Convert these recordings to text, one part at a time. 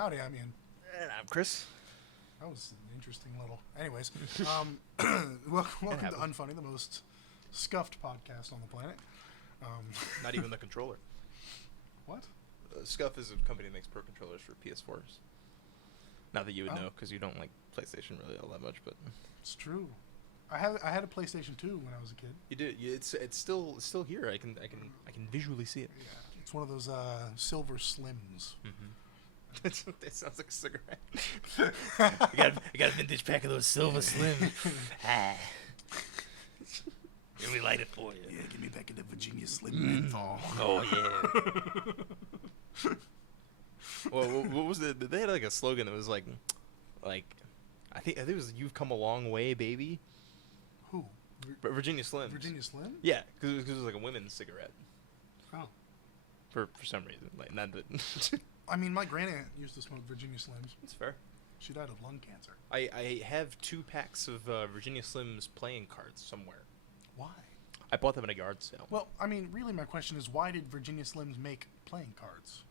Howdy, I'm Ian. And I'm Chris. That was an interesting little... Anyways, welcome to UnFunKnee, the most scuffed podcast on the planet. Not even the controller. What? Scuff is a company that makes pro controllers for PS4s. Not that you would know, because you don't like PlayStation really all that much, but... It's true. I had a PlayStation 2 when I was a kid. You did. It's still here. I can visually see it. Yeah, it's one of those silver slims. Mm-hmm. That sounds like a cigarette. I got a vintage pack of those silver slim. Let me light it for you. Yeah, give me back in the Virginia Slim menthol. Oh yeah. Well, what was it? They had like a slogan that was like, I think it was "You've come a long way, baby." Who? Virginia Slims. Virginia Slim? Yeah, because it was like a women's cigarette. Oh. For some reason, like not that. I mean, my grandaunt used to smoke Virginia Slims. That's fair. She died of lung cancer. I have 2 packs of Virginia Slims playing cards somewhere. Why? I bought them at a yard sale. Well, I mean, really, my question is, why did Virginia Slims make playing cards?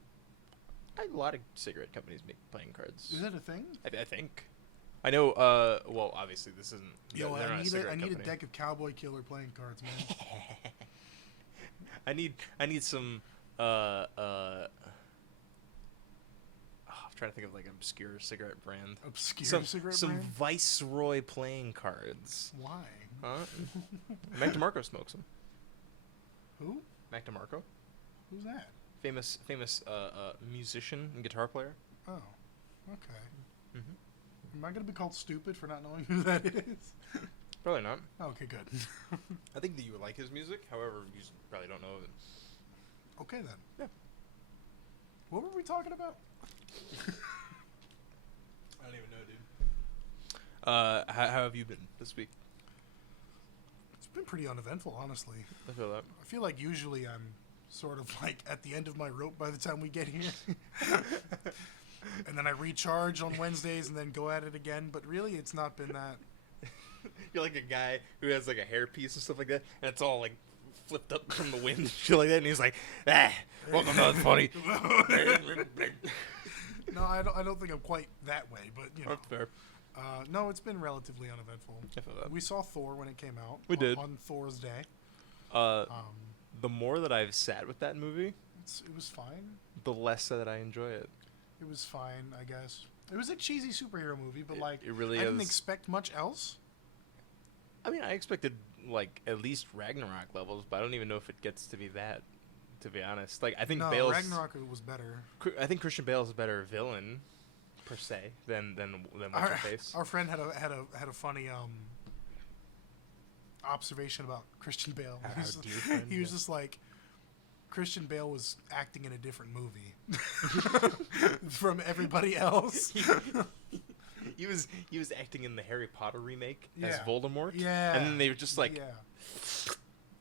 A lot of cigarette companies make playing cards. Is that a thing? I think. I know. Well, obviously, this isn't. Yo, they're not I need company. a deck of Cowboy Killer playing cards, man. I need some. I'm trying to think of like an obscure cigarette brand. Obscure cigarette brand? Some Viceroy playing cards. Why? Huh? Mac DeMarco smokes them. Who? Mac DeMarco. Who's that? Famous musician and guitar player. Oh, okay. Mm-hmm. Am I going to be called stupid for not knowing who that is? Probably not. Okay, good. I think that you would like his music. However, you probably don't know of it. Okay, then. Yeah. What were we talking about? I don't even know, dude. How have you been this week? It's been pretty uneventful, honestly. I feel that. I feel like usually I'm sort of like at the end of my rope by the time we get here. And then I recharge on Wednesdays and then go at it again. But really, it's not been that. You're like a guy who has like a hairpiece and stuff like that, and it's all like flipped up from the wind and shit like that, and he's like, welcome to Funny. No, I don't think I'm quite that way, but you know. That's fair. No, it's been relatively uneventful. I feel that. We saw Thor when it came out. We did. On Thor's Day. The more that I've sat with that movie, it was fine. the less that I enjoy it. It was fine, I guess. It was a cheesy superhero movie, but It really I didn't is. expect much else. I mean, I expected like at least Ragnarok levels, but I don't even know if it gets to be that. To be honest, like I think No, Bale's. Ragnarok was better. I think Christian Bale's a better villain, per se, than what's her face. Our friend had a funny observation about Christian Bale. He was just like, Christian Bale was acting in a different movie from everybody else. He was acting in the Harry Potter remake as Yeah. Voldemort. Yeah. And then they were just like, yeah.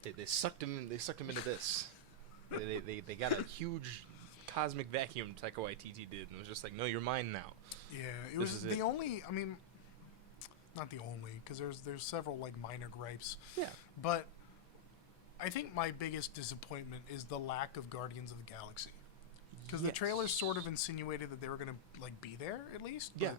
they sucked him. They sucked him into this. They got a huge cosmic vacuum. Taika Waititi did, and it was just like, no, you're mine now. Yeah, it was the only. I mean, not the only, because there's several like minor gripes. Yeah. But I think my biggest disappointment is the lack of Guardians of the Galaxy, because the trailers sort of insinuated that they were gonna like be there at least. But Yeah.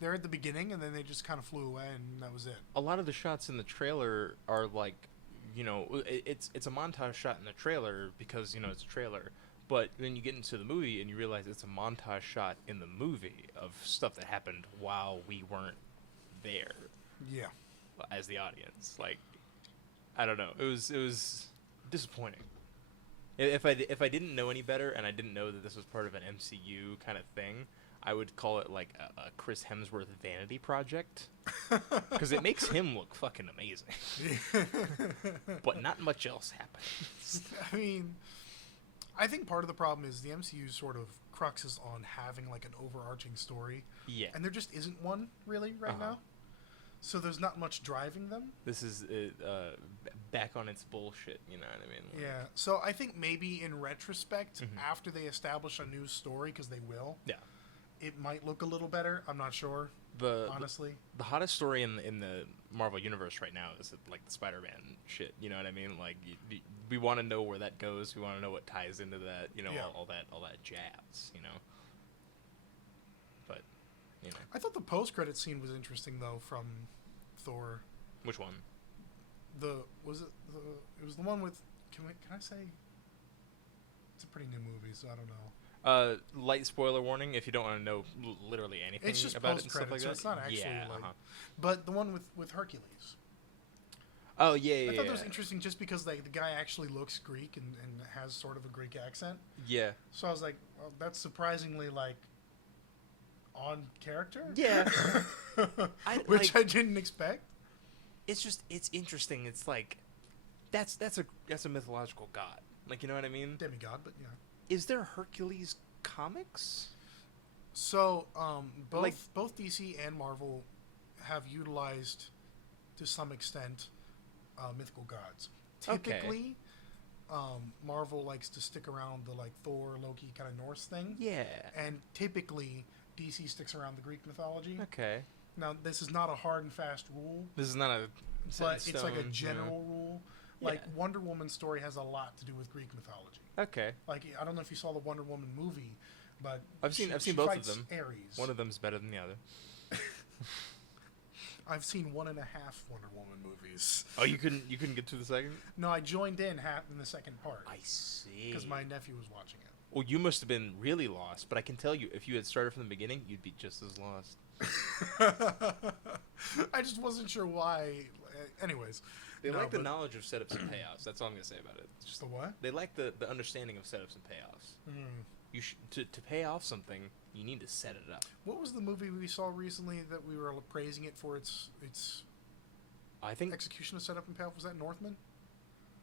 They're at the beginning, and then they just kind of flew away, and that was it. A lot of the shots in the trailer are like, you know, it's a montage shot in the trailer because, you know, it's a trailer. But then you get into the movie and you realize it's a montage shot in the movie of stuff that happened while we weren't there. Yeah. As the audience. Like, I don't know. It was disappointing. If I didn't know any better and I didn't know that this was part of an MCU kind of thing, I would call it like a Chris Hemsworth vanity project, because it makes him look fucking amazing. But not much else happens. I mean, I think part of the problem is the MCU sort of cruxes on having like an overarching story. Yeah. And there just isn't one really right now. So there's not much driving them. This is back on its bullshit, you know what I mean? Like, Yeah. So I think maybe in retrospect, after they establish a new story, because they will. Yeah. It might look a little better. I'm not sure. Honestly, the hottest story in the Marvel universe right now is like the Spider-Man shit. You know what I mean? Like we want to know where that goes. We want to know what ties into that. You know, all that jazz. You know. but you know. I thought the post-credit scene was interesting though from Thor. Which one? It was the one with can I say? It's a pretty new movie, so I don't know. Light spoiler warning if you don't want to know literally anything It's just about it and stuff post-credit, like so that. it's not actually yeah, like. But the one with Hercules. Oh yeah. I thought that was interesting just because like the guy actually looks Greek and has sort of a Greek accent. Yeah. So I was like, well, that's surprisingly like on character. Yeah. Which I didn't expect. It's interesting. It's like that's a mythological god. Like, you know what I mean? Demigod, but yeah. Is there Hercules comics? So, Like- both DC and Marvel have utilized, to some extent, mythical gods. Okay. Typically, Marvel likes to stick around the like Thor, Loki kind of Norse thing. Yeah. And typically, DC sticks around the Greek mythology. Okay. Now, this is not a hard and fast rule, This is not a set in but it's like a stone, general rule. Like Yeah. Wonder Woman's story has a lot to do with Greek mythology. Okay. Like I don't know if you saw the Wonder Woman movie, but I've seen she both of fights them. Ares. One of them's better than the other. I've seen 1.5 Wonder Woman movies. Oh, you couldn't get to the second? No, I joined in the second part I see. because my nephew was watching it. Well, you must have been really lost, but I can tell you, if you had started from the beginning, you'd be just as lost. I just wasn't sure why. Anyways, They no, like the but- knowledge of setups and payoffs. That's all I'm gonna say about it. Just the what? They like the understanding of setups and payoffs. Mm. You to pay off something, you need to set it up. What was the movie we saw recently that we were praising it for its I think, execution of setup and payoff? Was that Northman?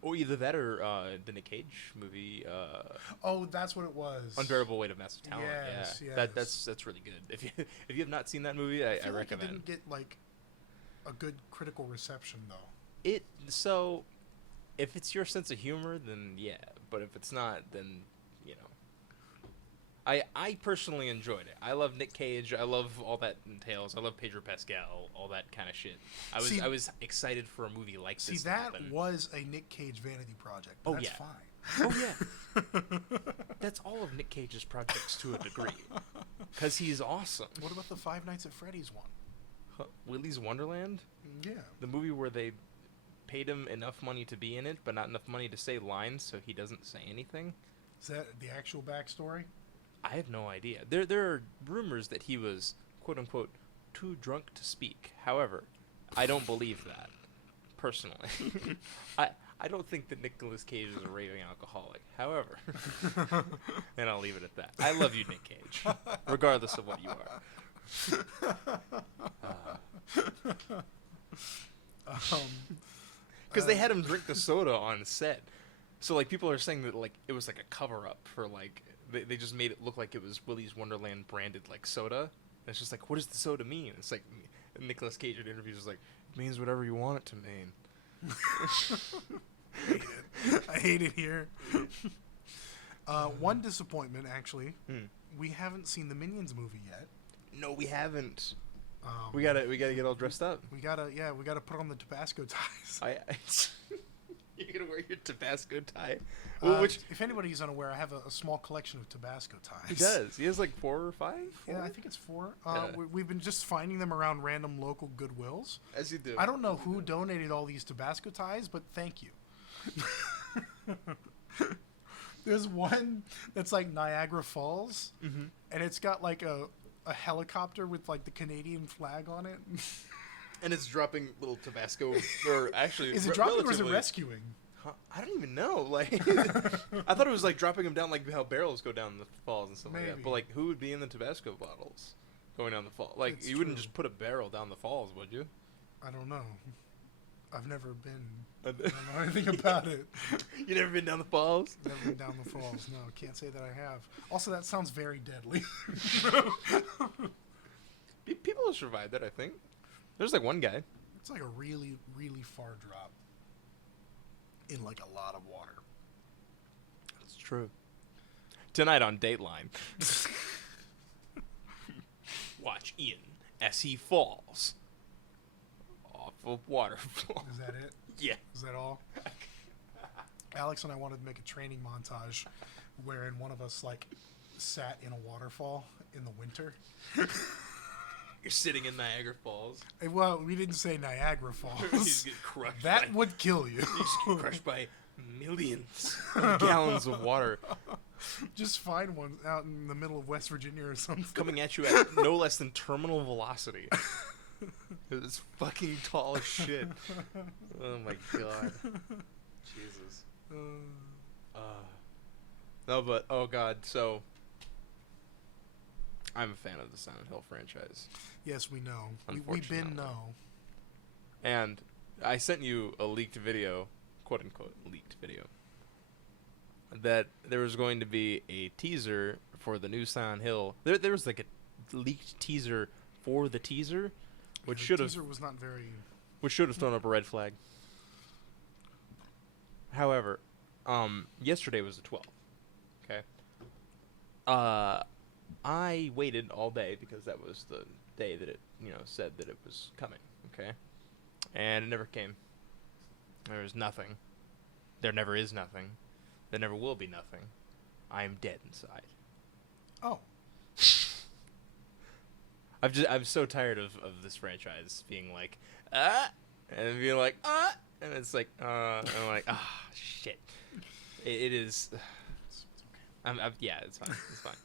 or either that or the Nick Cage movie, Oh, that's what it was. Unbearable Weight of Massive Talent. Yes, yeah, yes. that's really good. If you have not seen that movie, I feel like it recommend. didn't get like a good critical reception though. So, if it's your sense of humor, then yeah. But if it's not, then you know. I personally enjoyed it. I love Nick Cage. I love all that entails. I love Pedro Pascal. All that kind of shit. I was excited for a movie like See, this. to that happen. was a Nick Cage vanity project. But Oh, that's yeah. fine. Oh yeah. That's all of Nick Cage's projects to a degree, because he's awesome. What about the Five Nights at Freddy's one? Willy's Wonderland, Yeah. the movie where they paid him enough money to be in it, but not enough money to say lines, so he doesn't say anything. Is that the actual backstory? I have no idea. There are rumors that he was, quote unquote, too drunk to speak. However, I don't believe that, personally. I don't think that Nicolas Cage is a raving alcoholic. However, and I'll leave it at that. I love you, Nick Cage, regardless of what you are. Because they had him drink the soda on set. So, like, people are saying that, like, it was, like, a cover-up for, like, they just made it look like it was Willy's Wonderland branded, like, soda. And it's just like, what does the soda mean? It's like, Nicolas Cage in interviews is like, it means whatever you want it to mean. I hate it here. One disappointment, actually. We haven't seen the Minions movie yet. No, we haven't. We gotta get all dressed up. We gotta put on the Tabasco ties. You're gonna wear your Tabasco tie. Well, if anybody's unaware, I have a small collection of Tabasco ties. he does. He has like 4 or 5. Yeah, I think it's 4. Yeah. We've been just finding them around random local Goodwills. As you do. I don't know who donated all these Tabasco ties, but thank you. There's one that's like Niagara Falls, and it's got like a helicopter with like the Canadian flag on it. And it's dropping little Tabasco, or actually, Is it dropping or is it relatively- rescuing? Huh? I don't even know. Like, I thought it was like dropping them down, like how barrels go down the falls and stuff like that. Maybe. But like, who would be in the Tabasco bottles going down the fall? Like, It's you wouldn't true. just put a barrel down the falls, would you? I don't know. I've never been. I I don't know anything about it. You never been down the falls? Never been down the falls. No, can't say that I have. Also, that sounds very deadly. People have survived that, I think. There's like one guy. It's like a really, really far drop in like a lot of water. That's true. Tonight on Dateline. Watch Ian as he falls off a waterfall. Is that it? Yeah. Is that all? Alex and I wanted to make a training montage wherein one of us like sat in a waterfall in the winter. You're sitting in Niagara Falls. Well, we didn't say Niagara You just Falls. get crushed. That would kill you. You just get crushed by millions of gallons of water Just find one out in the middle of West Virginia or something. coming at you at no less than terminal velocity. It's fucking tall as shit. Oh my god. Jesus. No, but oh god. So I'm a fan of the Silent Hill franchise, Yes, we know. We've Unfortunately. been know. and I sent you a leaked video, quote unquote leaked video, that there was going to be a teaser for the new Silent Hill. There was like a leaked teaser for the teaser, which The should have teaser was not very. thrown up a red flag. However, yesterday was the 12th. Okay. I waited all day because that was the day that it, said that it was coming. Okay. And it never came. There was nothing. There never is nothing. There never will be nothing. I am dead inside. Oh. I'm so tired of this franchise being like, and being like, and it's like, and I'm like, shit. It is. Yeah, it's fine. It's fine.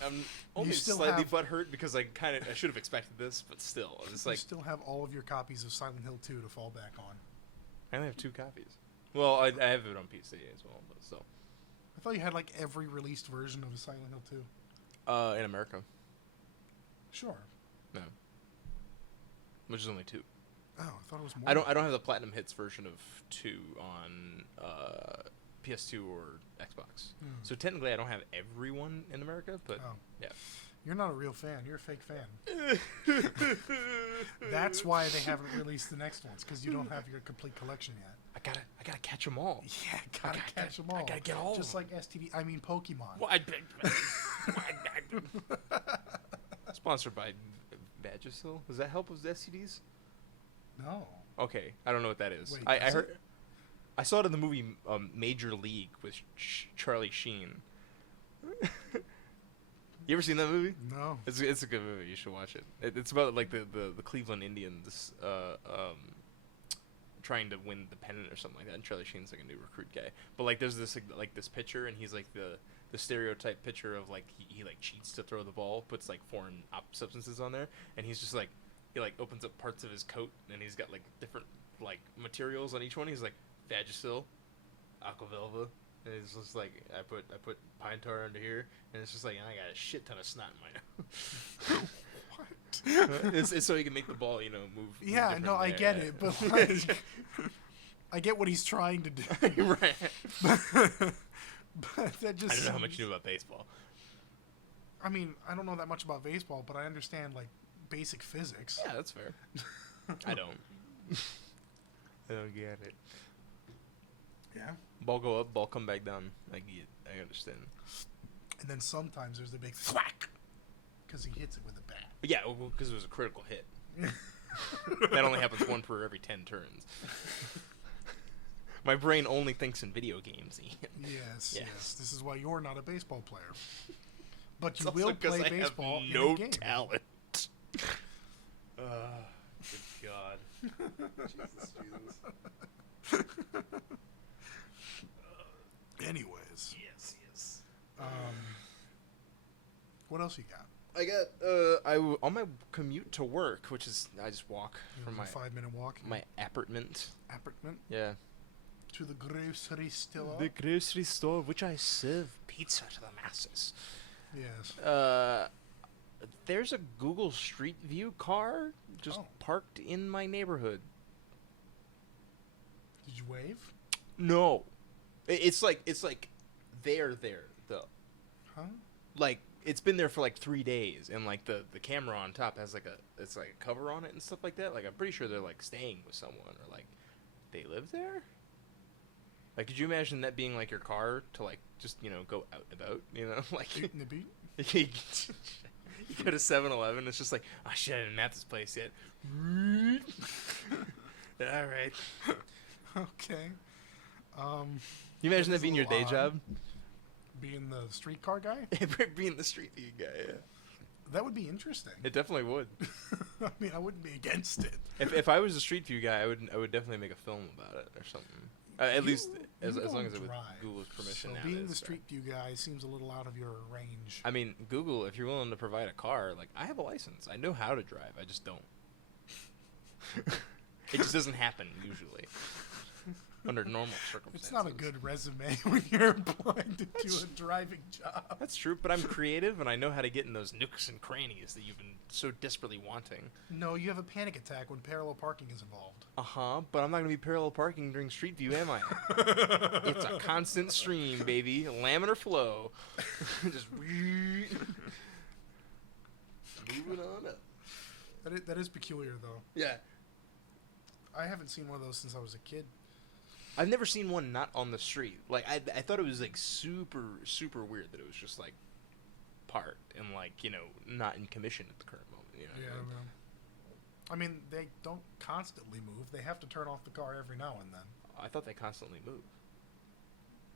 I'm only still slightly have- butthurt because I should have expected this, but still, it's You like still have all of your copies of Silent Hill 2 to fall back on. I only have 2 copies. Well, I have it on PC as well, but still. I thought you had like every released version of Silent Hill 2. In America, Sure. no, which is only 2. Oh, I thought it was more. I don't have the Platinum Hits version of 2 on PS2 or Xbox. So technically, I don't have everyone in America, but Oh. yeah. You're not a real fan. You're a fake fan. That's why they haven't released the next ones, because you don't have your complete collection yet. I gotta catch them all. Yeah, gotta catch them all. I gotta get all Just of them. like STD. I mean Pokemon. Well, Sponsored by Vagisil. Does that help with STDs? No. Okay, I don't know what that is. Wait, I does heard. it? I saw it in the movie Major League with Charlie Sheen. You ever seen that movie? No. It's a good movie. You should watch it. It's about like the Cleveland Indians trying to win the pennant or something like that. And Charlie Sheen's like a new recruit guy. But like there's this like this pitcher, and he's like the stereotype pitcher of like he like cheats to throw the ball, puts like foreign substances on there, and he's just like he like opens up parts of his coat, and he's got like different like materials on each one. He's like Vagisil, Aquavelva. And it's just like I put pine tar under here, and it's just like I got a shit ton of snot in my nose. What? It's so he can make the ball, move. Yeah, no, I get it, but like, I get what he's trying to do. Right. But that just. I don't know how much you know about baseball. I mean, I don't know that much about baseball, but I understand like basic physics. Yeah, that's fair. I don't. I don't get it. Yeah. Ball go up, ball come back down. I get. I understand. And then sometimes there's the big thwack because he hits it with a bat. But yeah, because it was a critical hit. That only happens 1 per every 10 turns. My brain only thinks in video games, Ian. Yes, Yes. yes. This is why you're not a baseball player. But It's you also will 'cause play I have baseball no in a game. talent. Good God. Jesus. Anyways, Yes. what else you got? I got on my commute to work, which is I just walk from my 5-minute walk. my apartment. Apartment Yeah. to the grocery store. The grocery store, which I serve pizza to the masses. Yes. There's a Google Street View car just Oh. parked in my neighborhood. Did you wave? No, it's like they're there though. Huh? Like it's been there for like 3 days, and like the camera on top has like a cover on it and stuff like that. Like I'm pretty sure they're like staying with someone, or like they live there. Like, could you imagine that being like your car to like just go out and about, like Shooting the beat? you go to 7-Eleven, it's just like, oh shit, I didn't at this place yet. All right. Okay. You imagine That that being is a your day little odd. job? Being the streetcar guy? Being the Street View guy, yeah. That would be interesting. It definitely would. I mean, I wouldn't be against it. If I was a Street View guy, I would definitely make a film about it or something. At least as long as it would Google's permission. So being the Street View guy seems a little out of your range. I mean, Google, if you're willing to provide a car, like, I have a license. I know how to drive. I just don't. It just doesn't happen usually. Under normal circumstances. It's not a good resume when you're applying to do a driving job. That's true, but I'm creative and I know how to get in those nooks and crannies that you've been so desperately wanting. No, you have a panic attack when parallel parking is involved. But I'm not going to be parallel parking during Street View, am I? It's a constant stream, baby. Laminar flow. Just moving on up. That is peculiar, though. Yeah. I haven't seen one of those since I was a kid. I've never seen one not on the street. Like, I thought it was, like, super, super weird that it was just, like, parked and, like, you know, not in commission at the current moment. You know Yeah, what I mean? I mean, they don't constantly move. They have to turn off the car every now and then. I thought they constantly move.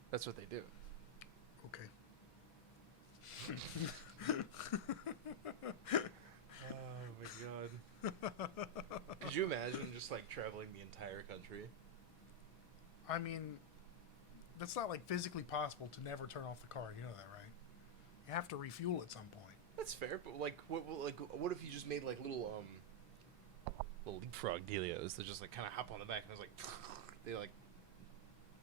That's what they do. Okay. Oh, my God. Could you imagine just, like, traveling the entire country? I mean, that's not, like, physically possible to never turn off the car. You know that, right? You have to refuel at some point. That's fair, but, like, what if you just made, like, little leapfrog dealios that just, like, kind of hop on the back and it's like, they, like...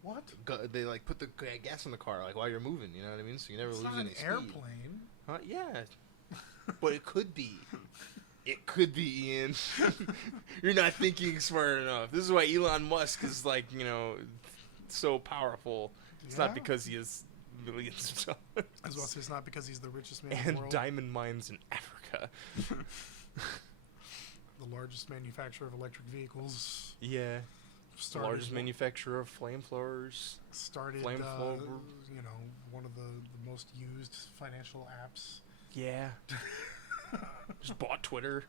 What? They, like, put the gas in the car, like, while you're moving, you know what I mean? So you never lose any speed. It's not an airplane. Huh? Yeah. But it could be. It could be, Ian. You're not thinking smart enough. This is why Elon Musk is, like, you know, so powerful. It's not because he has millions of dollars. As well as it's not because he's the richest man in and the world. diamond mines in Africa. The largest manufacturer of electric vehicles. Yeah. The largest manufacturer of flamethrowers. Started, you know, one of the most used financial apps. Yeah. Just bought Twitter.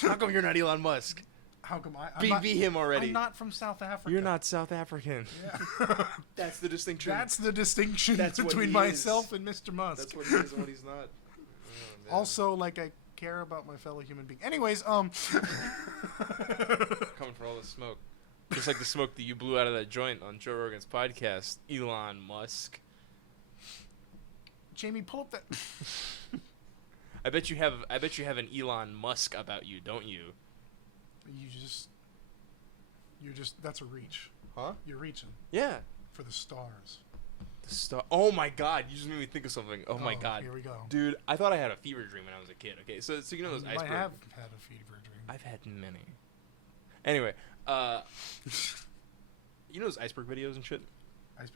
How come you're not Elon Musk? How come be him already. I'm not from South Africa. You're not South African. Yeah. That's the distinction. That's the distinction between myself and Mr. Musk. That's what he is and what he's not. Oh, also, like, I care about my fellow human being. Anyways, coming for all the smoke. Just like the smoke that you blew out of that joint on Joe Rogan's podcast, Elon Musk. Jamie, pull up that. I bet you have an Elon Musk about you, don't you? You're just. That's a reach. Huh? You're reaching. Yeah. For the stars. The star. Oh my God! You just made me think of something. Oh my God! Here we go, dude. I thought I had a fever dream when I was a kid. Okay, so you know those icebergs. I have had a fever dream. I've had many. Anyway, you know those iceberg videos and shit.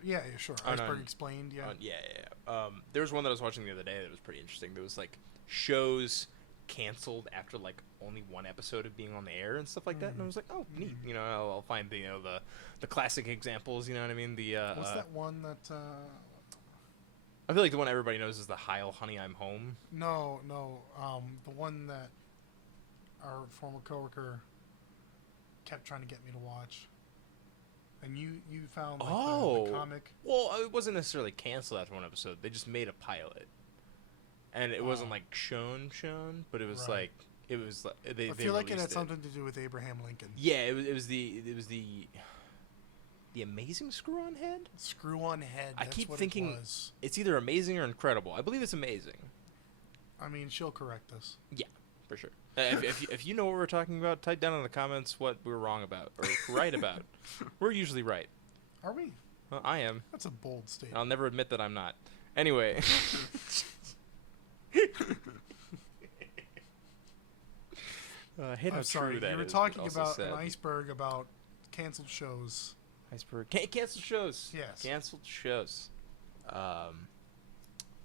Yeah, sure. Iceberg Explained. Yeah. Yeah. There was one that I was watching the other day that was pretty interesting. There was like shows canceled after like only one episode of being on the air and stuff like that, and I was like, oh, neat. You know, I'll find the the classic examples. You know what I mean? The what's that one that? I feel like the one everybody knows is the Heil, Honey, I'm Home. No. The one that our former coworker kept trying to get me to watch. And you found like the comic. Well, it wasn't necessarily canceled after one episode. They just made a pilot, and it wasn't like shown, but it was like it was. They I feel like it had something to do with Abraham Lincoln. Yeah, it was the Amazing Screw-On Head. Screw-On Head. I keep thinking it's either amazing or incredible. I believe it's amazing. I mean, she'll correct us. Yeah, for sure. If you know what we're talking about, type down in the comments what we're wrong about or right about. We're usually right. Are we? Well, I am. That's a bold statement. I'll never admit that I'm not. Anyway. I'm sorry. You were talking about an iceberg about canceled shows. Iceberg. Canceled shows. Yes. Canceled shows.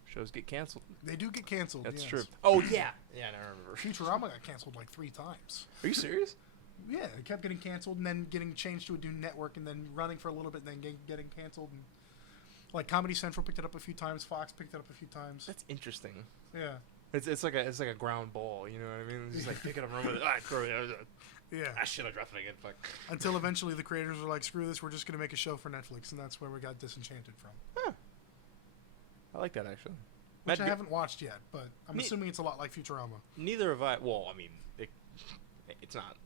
Shows get canceled. They do get canceled. That's yes. true. Oh yeah, I remember. Futurama got canceled like 3 times. Are you serious? Yeah, it kept getting canceled and then getting changed to a new network and then running for a little bit and then getting canceled. And, like Comedy Central picked it up a few times, Fox picked it up a few times. That's interesting. Yeah. It's like a ground ball, you know what I mean? It's just like pick it up and run with it. Yeah. Ah, shit, I dropped it again. Fuck. Until eventually the creators were like, screw this, we're just going to make a show for Netflix. And that's where we got Disenchanted from. Huh. I like that, actually. Which I haven't watched yet, but I'm assuming it's a lot like Futurama. Neither have I. Well, I mean, it's not.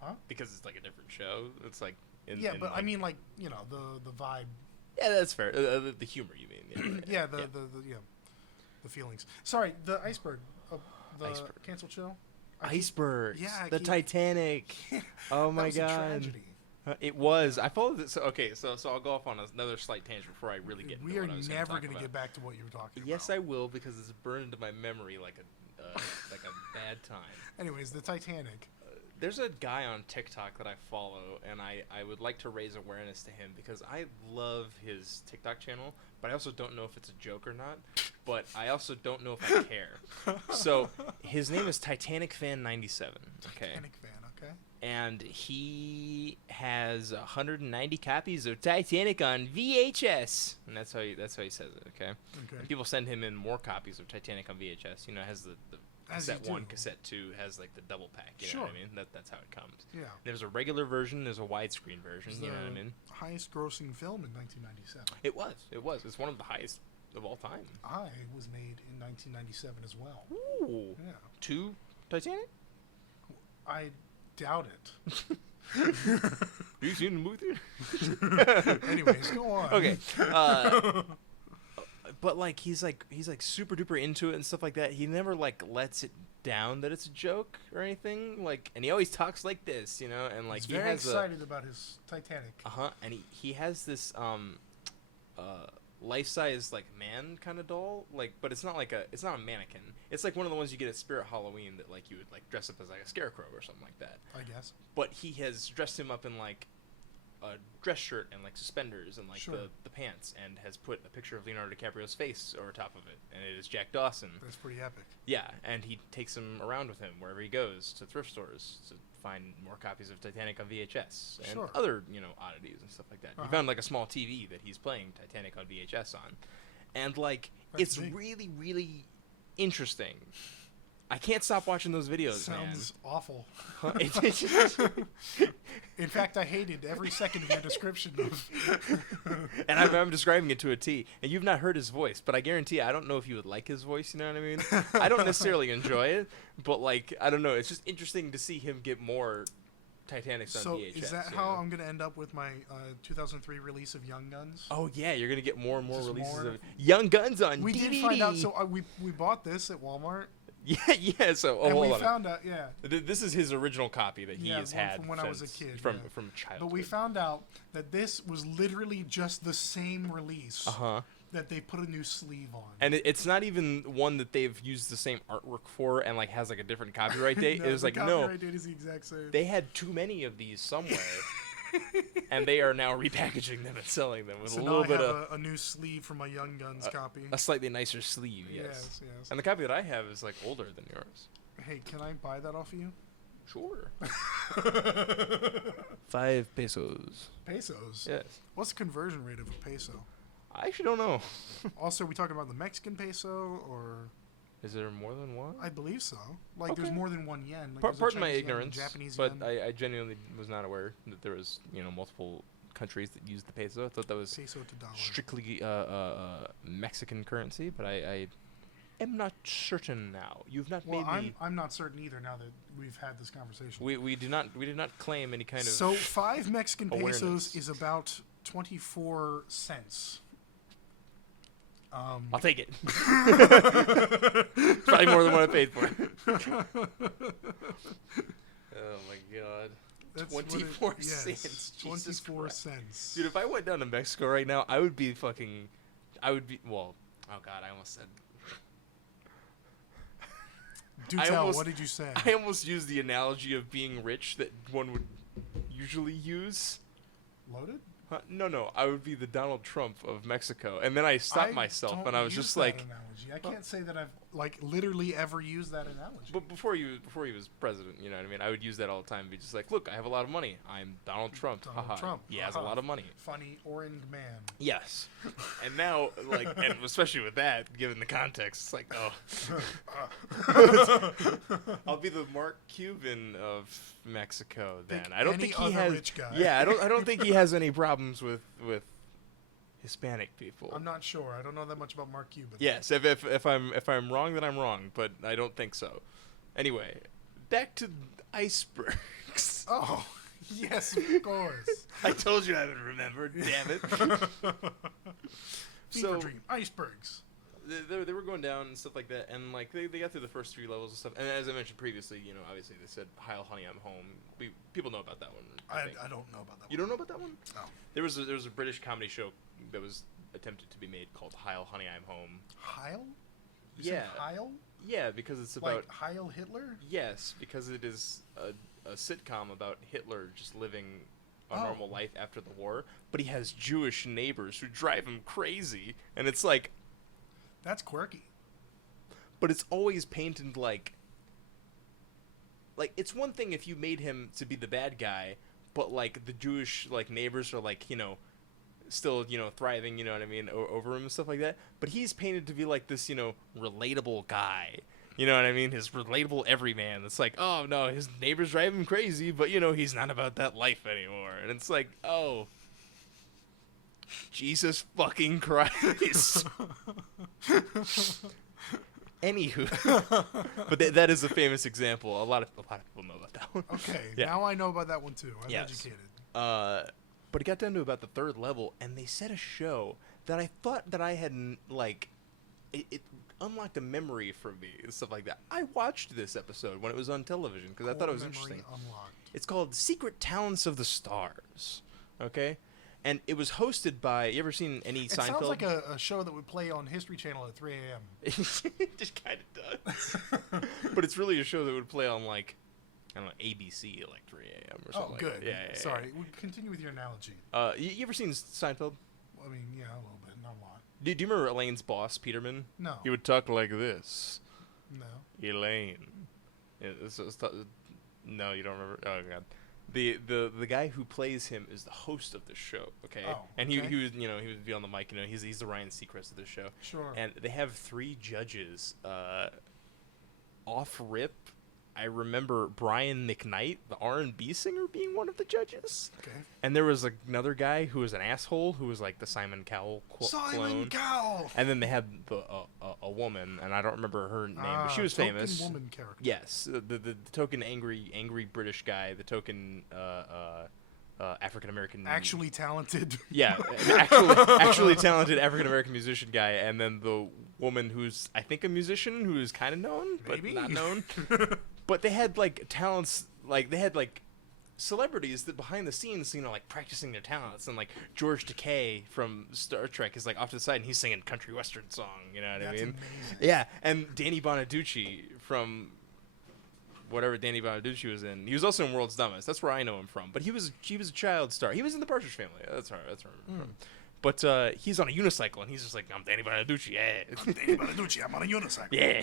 Huh? Because it's like a different show. It's like... but I mean, like, you know, the vibe. Yeah, that's fair. The humor, you mean. Yeah, the feelings. Sorry, the Iceberg. The Iceberg. canceled show? Icebergs. Yeah, the Titanic. Oh my that was god. a tragedy. It was. I followed it. So I'll go off on another slight tangent before I really get into We are what I was never going to get back to what you were talking about. Yes, I will, because it's burned into my memory like a bad time. Anyways, the Titanic. There's a guy on TikTok that I follow, and I would like to raise awareness to him because I love his TikTok channel, but I also don't know if it's a joke or not. But I also don't know if I care. So his name is Titanic Fan 97. Okay. Titanic Fan. Okay. And he has 190 copies of Titanic on VHS, and that's how he says it. Okay. Okay. And people send him in more copies of Titanic on VHS. You know, it has the cassette 1, cassette 2 has like the double pack. You know what I mean? That's how it comes. Yeah. There's a regular version. There's a widescreen version. You know what I mean? Highest grossing film in 1997. It was. It's one of the highest of all time. I was made in 1997 as well. Ooh. Yeah. 2 Titanic? I doubt it. You seen the movie theater? Anyways, go on. Okay. But like he's like super duper into it and stuff like that. He never like lets it down that it's a joke or anything. Like, and he always talks like this, you know. And like he's he very has excited about his Titanic. And he has this life size like man kind of doll, like, but it's not a mannequin. It's like one of the ones you get at Spirit Halloween that like you would like dress up as like a scarecrow or something like that. I guess. But he has dressed him up in like a dress shirt and like suspenders and like the pants, and has put a picture of Leonardo DiCaprio's face over top of it, and it is Jack Dawson. That's pretty epic. Yeah, and he takes him around with him wherever he goes to thrift stores to find more copies of Titanic on VHS and other, you know, oddities and stuff like that. He found like a small TV that he's playing Titanic on VHS on, and like it's really, really interesting. I can't stop watching those videos. Sounds awful. It In fact, I hated every second of your description of. And I'm describing it to a T. And you've not heard his voice, but I guarantee I don't know if you would like his voice. You know what I mean? I don't necessarily enjoy it, but like I don't know. It's just interesting to see him get more Titanics on VHS. So is that how I'm gonna end up with my 2003 release of Young Guns? Oh yeah, you're gonna get more and more releases of Young Guns on DVD. We did find out. So we bought this at Walmart. Yeah. So we found out. Yeah. This is his original copy that he has had from when I was a kid. From childhood. But we found out that this was literally just the same release. That they put a new sleeve on. And it's not even one that they've used the same artwork for and like has like a different copyright date. No, it was like the copyright date is the exact same. They had too many of these somewhere. And they are now repackaging them and selling them with a little bit of a new sleeve for my Young Guns copy. A slightly nicer sleeve, yes. Yes. And the copy that I have is like older than yours. Hey, can I buy that off of you? Sure. 5 pesos. Pesos? Yes. What's the conversion rate of a peso? I actually don't know. Also, are we talking about the Mexican peso, or... Is there more than one? I believe so. Like, there's more than one yen. Like, pardon my ignorance, Japanese but yen. I genuinely was not aware that there was, you know, multiple countries that used the peso. I thought that was peso to dollar. Strictly Mexican currency, but I am not certain now. You've not made me... I'm not certain either now that we've had this conversation. We did not claim any kind of... So 5 Mexican awareness. pesos is about 24 cents. I'll take it. Probably more than what I paid for. Oh my god. That's 24 cents. 24 cents. Dude, if I went down to Mexico right now, I would be well, oh god, I almost said. Do tell, what did you say? I almost used the analogy of being rich that one would usually use. Loaded? No, I would be the Donald Trump of Mexico. And then I stopped myself, and I was just like... Analogy. I can't say that I've like literally ever use that analogy. But before he was president, you know what I mean? I would use that all the time. Be just like, look, I have a lot of money. I'm Donald Trump. Donald Trump. He has a lot of money. Funny orange man. Yes. And now, like, and especially with that, given the context, it's like, I'll be the Mark Cuban of Mexico then. Think I don't any think he other has. rich guy. Yeah, I don't think he has any problems with Hispanic people. I'm not sure. I don't know that much about Mark Cuban. Yes, if I'm wrong, then I'm wrong, but I don't think so. Anyway, back to icebergs. Oh, yes, of course. I told you I would remember. Damn it. Fever dream. Icebergs. They were going down and stuff like that, and like they got through the first 3 levels and stuff. And as I mentioned previously, you know, obviously they said "Heil, honey, I'm home." People know about that one. I don't know about that. You don't know about that one? No. There was a British comedy show that was attempted to be made called "Heil, honey, I'm home." Heil? You Yeah. said Heil? Yeah, because it's about Like Heil Hitler? Yes, because it is a sitcom about Hitler just living a normal life after the war, but he has Jewish neighbors who drive him crazy, and it's like, that's quirky. but it's always painted like it's one thing if you made him to be the bad guy, but like the Jewish like neighbors are like, you know, still, you know, thriving, you know what I mean, over him and stuff like that. But he's painted to be like this, you know, relatable guy. You know what I mean? His relatable everyman. It's like, oh no, his neighbors drive him crazy, but you know, he's not about that life anymore. And it's like, oh, Jesus fucking Christ. Anywho, but that is a famous example. A lot of people know about that one. Okay, Yeah. now I know about that one too. I'm Yes. educated. But it got down to about the 3rd level, and they set a show that I thought that I had like, it unlocked a memory for me and stuff like that. I watched this episode when it was on television because I thought it was interesting. Unlocked. It's called Secret Talents of the Stars. Okay. And it was hosted by. You ever seen any It Seinfeld? sounds like a show that would play on History Channel at 3 a.m. It just kind of does. But it's really a show that would play on like, I don't know, ABC at like 3 a.m. or something. Oh, like good. that. Yeah. Sorry. We continue with your analogy. You ever seen Seinfeld? I mean, yeah, a little bit, not a lot. Do you remember Elaine's boss, Peterman? No. He would talk like this. No. Elaine. Yeah, no, you don't remember? Oh god. The guy who plays him is the host of the show, okay? Oh, and okay. he was, you know, he would be on the mic, you know, he's the Ryan Seacrest of the show. Sure. And they have 3 judges off rip. I remember Brian McKnight, the R&B singer, being one of the judges. Okay. And there was another guy who was an asshole, who was like the Simon Cowell clone. Cowell! And then they had a woman, and I don't remember her name, but she was token famous. Woman character. Yes, the token angry British guy, the token African American. Actually talented. Yeah, actually talented African American musician guy, and then the woman who's I think a musician who is kind of known but Maybe? not known. But they had like talents, like they had like celebrities that behind the scenes, you know, like practicing their talents, and like George Takei from Star Trek is like off to the side and he's singing country western song, you know what That's I mean? amazing. Yeah, and Danny Bonaducci from whatever Danny Bonaducci was in. He was also in World's Dumbest. That's where I know him from. But he was a child star. He was in the Partridge Family. That's where I remember him from. But he's on a unicycle, and he's just like, I'm Danny Bonaducci, yeah. I'm Danny Bonaducci. I'm on a unicycle. Yeah.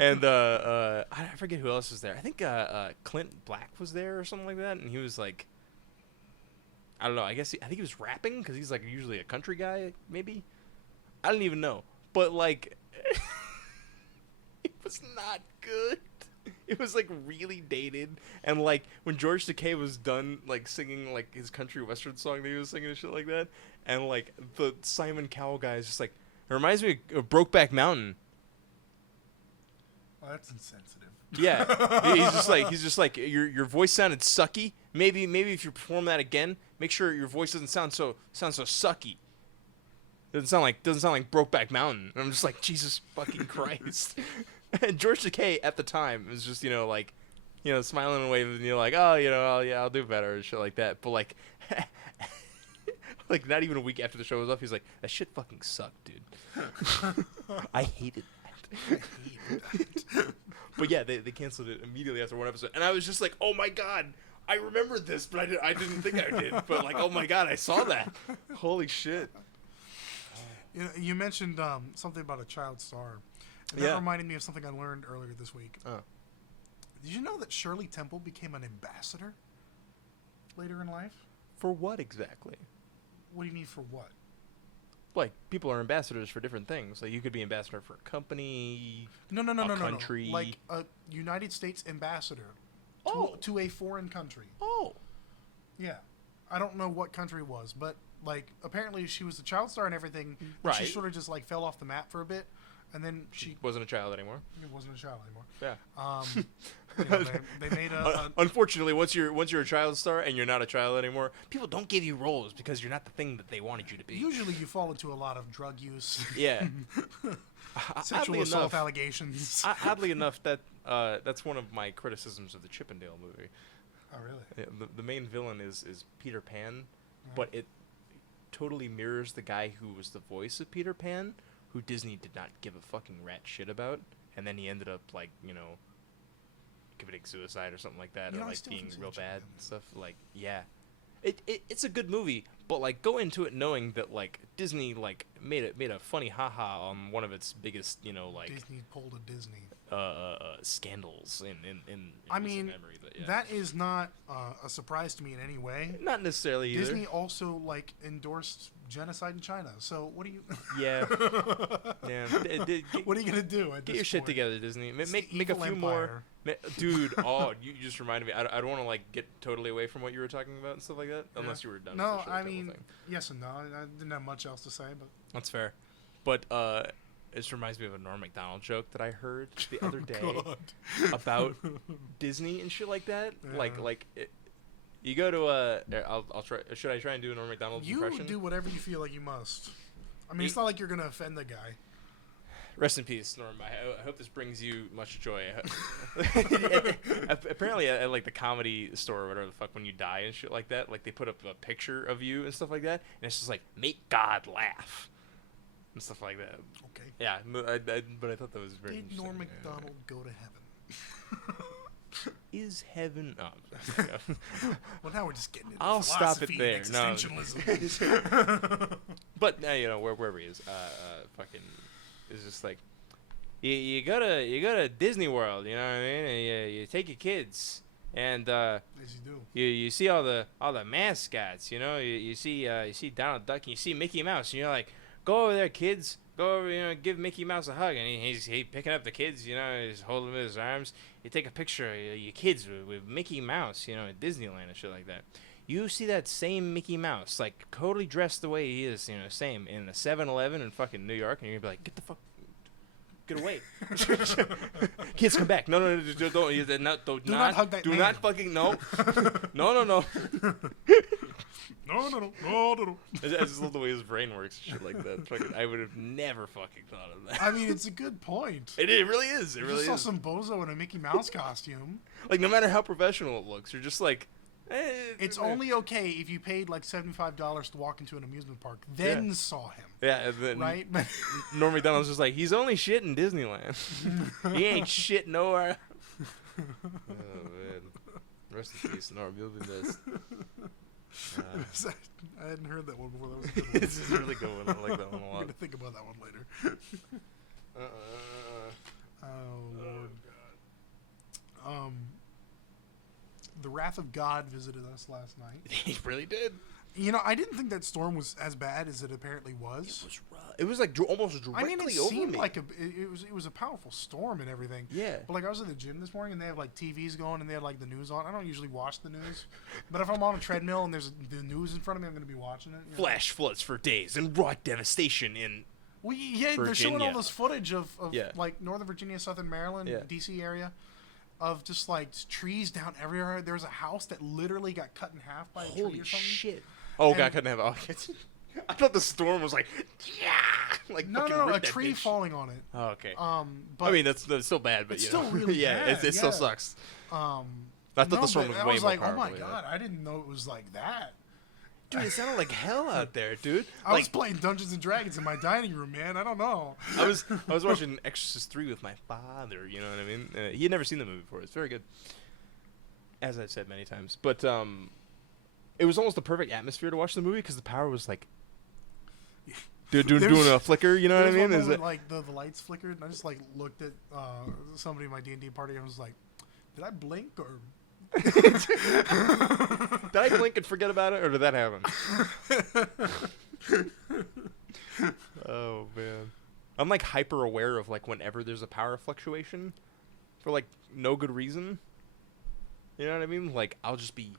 And I forget who else was there. I think Clint Black was there or something like that, and he was like, I don't know. I think he was rapping because he's like usually a country guy, maybe. I don't even know. But like, it was not good. It was like really dated, and like when George Takei was done like singing like his country western song that he was singing and shit like that, and like the Simon Cowell guy is just like, it reminds me of Brokeback Mountain. Oh, that's insensitive. Yeah, he's just like your voice sounded sucky. Maybe if you perform that again, make sure your voice doesn't sound so sucky. Doesn't sound like Brokeback Mountain. And I'm just like, Jesus fucking Christ. And George Takei at the time was just, you know, like, you know, smiling and waving, and you're like, oh, you know, yeah, I'll do better and shit like that. But like, like not even a week after the show was up, he's like, that shit fucking sucked, dude. I hated that. But yeah, they canceled it immediately after one episode, and I was just like, oh my god, I remembered this, but I didn't think I did. But like, oh my god, I saw that. Holy shit. You mentioned something about a child star. And that reminded me of something I learned earlier this week. Oh. Did you know that Shirley Temple became an ambassador later in life? For what exactly? What do you mean for what? Like, people are ambassadors for different things. Like, you could be ambassador for a company, No, country. no. Like a United States ambassador to a foreign country. Oh. Yeah. I don't know what country it was, but, like, apparently she was a child star and everything. Right. She sort of just, like, fell off the map for a bit. And then she wasn't a child anymore. It wasn't a child anymore. Yeah. You know, they made Unfortunately, once you're a child star and you're not a child anymore, people don't give you roles because you're not the thing that they wanted you to be. Usually, you fall into a lot of drug use. Yeah. Sexual assault allegations. Oddly enough, that's one of my criticisms of the Chippendale movie. Oh, really? Yeah, the main villain is Peter Pan, but it totally mirrors the guy who was the voice of Peter Pan, who Disney did not give a fucking rat shit about, and then he ended up, like, you know, committing suicide or something like that, or like being real bad and stuff. Like, yeah, it's a good movie, but like go into it knowing that like Disney like made a funny haha on one of its biggest, you know, like Disney pulled a Disney scandals in I mean, memory, but, yeah. that is not a surprise to me in any way. Not necessarily either. Disney also like endorsed genocide in China. So what do you? Yeah. Yeah. What are you gonna do? Get your shit together, Disney. Make a few more. Dude, you just reminded me. I don't want to like get totally away from what you were talking about and stuff like that, unless you were done. No, with the I Shirley mean, Temple thing. yes and no. I didn't have much else to say, but That's fair. But this reminds me of a Norm Macdonald joke that I heard the other day about Disney and shit like that. Yeah. You go to I'll try. Should I try and do a Norm Macdonald impression? You do whatever you feel like you must. I mean, it's not like you're gonna offend the guy. Rest in peace, Norm. I hope this brings you much joy. Apparently, at like the Comedy Store or whatever the fuck, when you die and shit like that, like they put up a picture of you and stuff like that, and it's just like make God laugh and stuff like that. Okay. Yeah, but I thought that was very. Did interesting. Norm Macdonald go to heaven? Is heaven? Oh, well, now we're just getting into I'll stop it there. No. Existentialism. But you know wherever he is, fucking is just like you go to Disney World, you know what I mean? And you take your kids, and As you do. you see all the mascots, you know. You see Donald Duck, and you see Mickey Mouse, and you're like, go over there, kids. Go over, you know, give Mickey Mouse a hug, and he's picking up the kids, you know, he's holding them in his arms. You take a picture of your kids with Mickey Mouse, you know, at Disneyland and shit like that. You see that same Mickey Mouse, like, totally dressed the way he is, you know, same, in the 7-Eleven in fucking New York, and you're gonna be like, get the fuck, get away. Kids, come back. No, do not hug that do man. not fucking, no. No. No. I just love the way his brain works and shit like that. Fucking, I would have never fucking thought of that. I mean, it's a good point. It really is. It really saw is. some bozo in a Mickey Mouse costume. Like, no matter how professional it looks, you're just like, It's only okay if you paid like $75 to walk into an amusement park, then saw him. Yeah, and then right? Norm Macdonald's just like, he's only shit in Disneyland. He ain't shit nowhere. Oh, man. Rest in peace, Norm. You'll be missed. I hadn't heard that one before. That was a good one. This is a really good one. I like that one a I'm lot. going to think about that one later. Oh, Lord. God. The wrath of God visited us last night. He really did. You know, I didn't think that storm was as bad as it apparently was. It was rough. It was like almost directly I mean, it over seemed me. like it was a powerful storm and everything. Yeah. But like I was at the gym this morning and they have like TVs going and they had like the news on. I don't usually watch the news, but if I'm on a treadmill and there's the news in front of me, I'm going to be watching it. You know? Flash floods for days and wrought devastation in. Well, yeah, they're showing all this footage of like Northern Virginia, Southern Maryland, DC area, of just like trees down everywhere. There was a house that literally got cut in half by a tree or something. Holy shit! Oh, God, couldn't have. I thought the storm was like, like no, a tree falling on it. Oh, okay. But I mean that's still bad, but it's you still know. really bad. It still sucks. I thought the storm was way I was more like, powerful. oh my God, I didn't know it was like that. Dude, it sounded like hell out there, dude. I was playing Dungeons and Dragons in my dining room, man. I don't know. I was watching Exorcist 3 with my father. You know what I mean? He had never seen the movie before. It's very good, as I've said many times. But it was almost the perfect atmosphere to watch the movie because the power was like doing a flicker. You know what I mean? Is it like the lights flickered, and I just like looked at somebody in my D&D party, and I was like, "Did I blink or?" Did I blink and forget about it, or did that happen? Oh man, I'm like hyper aware of like whenever there's a power fluctuation, for like no good reason. You know what I mean? Like I'll just be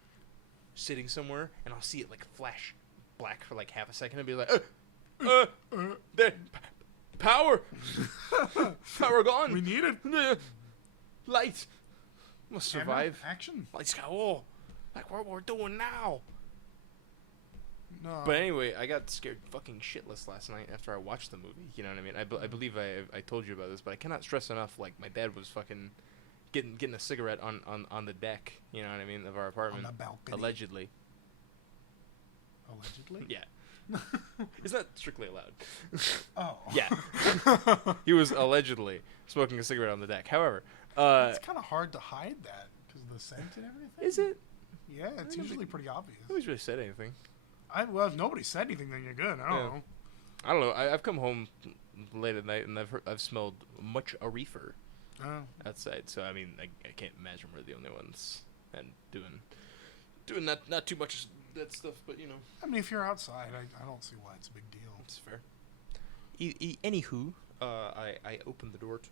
sitting somewhere and I'll see it like flash black for like half a second and be like, there, power, power gone. We need it. Light. Must survive. Action. Let's go. Oh, like what we're doing now. No. But anyway, I got scared fucking shitless last night after I watched the movie. You know what I mean? I believe I told you about this, but I cannot stress enough. Like my dad was fucking getting a cigarette on the deck. You know what I mean, of our apartment. On the balcony. Allegedly. Allegedly. Yeah. It's not strictly allowed. Oh. Yeah. He was allegedly smoking a cigarette on the deck. However, it's kind of hard to hide that because of the scent and everything. Is it? Yeah, it's usually pretty obvious. Nobody's really said anything. Well, if nobody said anything, then you're good. I don't know. I've come home late at night and I've smelled much a reefer outside. So I mean, I can't imagine we're the only ones and doing not too much that stuff, but you know. I mean, if you're outside, I don't see why it's a big deal. It's fair. Anywho, I opened the door to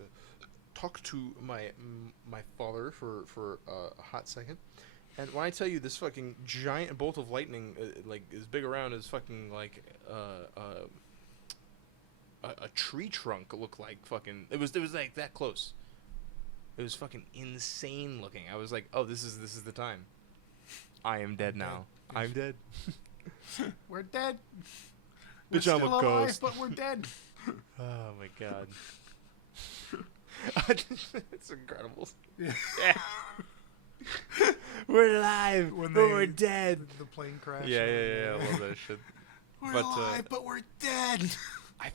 talk to my father for a hot second. And when I tell you this fucking giant bolt of lightning, like as big around as fucking like a tree trunk looked like fucking. It was like that close. It was fucking insane looking. I was like, oh, this is the time. I am dead now. I'm dead. We're dead. Bitch, We're I'm still a alive, ghost. but we're dead. Oh my god. It's incredible. Yeah. We're alive, but we're dead. The plane crash. Yeah, I love that shit. We're alive, but we're dead. I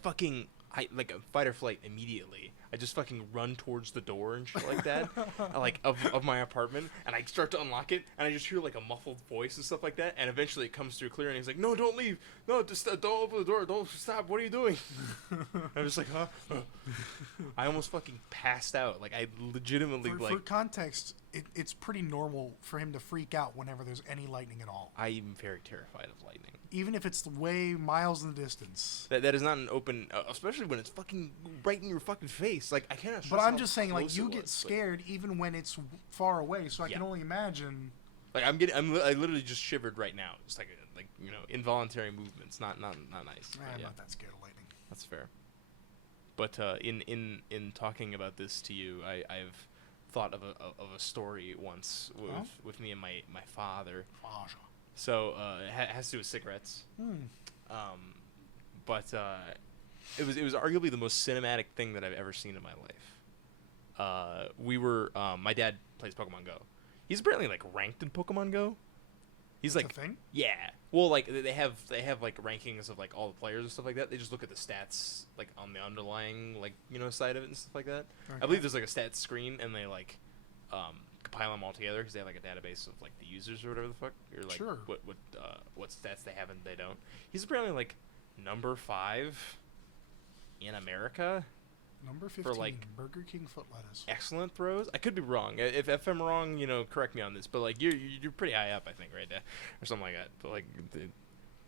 like a fight or flight immediately. I just fucking run towards the door and shit like that, like of my apartment, and I start to unlock it, and I just hear like a muffled voice and stuff like that, and eventually it comes through clear, and he's like, "No, don't leave. No, just don't open the door. Don't stop. What are you doing?" I'm just like, "Huh?" I almost fucking passed out. Like I legitimately for context, it's pretty normal for him to freak out whenever there's any lightning at all. I am very terrified of lightning. Even if it's way miles in the distance. That is not an open, especially when it's fucking right in your fucking face. Like I cannot. But I'm just saying, like you get scared even when it's far away. So I can only imagine. Like I literally just shivered right now. It's like you know, involuntary movements. Not nice. I'm not that scared of lightning. That's fair. But in talking about this to you, I've thought of a story once with me and my father. So it has to do with cigarettes. But it was arguably the most cinematic thing that I've ever seen in my life. We were my dad plays Pokemon Go. He's apparently like ranked in Pokemon Go. He's That's like a thing? Yeah. Well, like they have like rankings of like all the players and stuff like that. They just look at the stats like on the underlying like you know side of it and stuff like that. Okay. I believe there's like a stats screen and they like compile them all together because they have like a database of like the users or whatever the fuck or like what stats they have and they don't. He's apparently like number 5 in America. Number 15 for like Burger King foot lettuce. Excellent throws. I could be wrong. If I'm wrong, you know, correct me on this. But like you're pretty high up, I think, right there, or something like that. But like,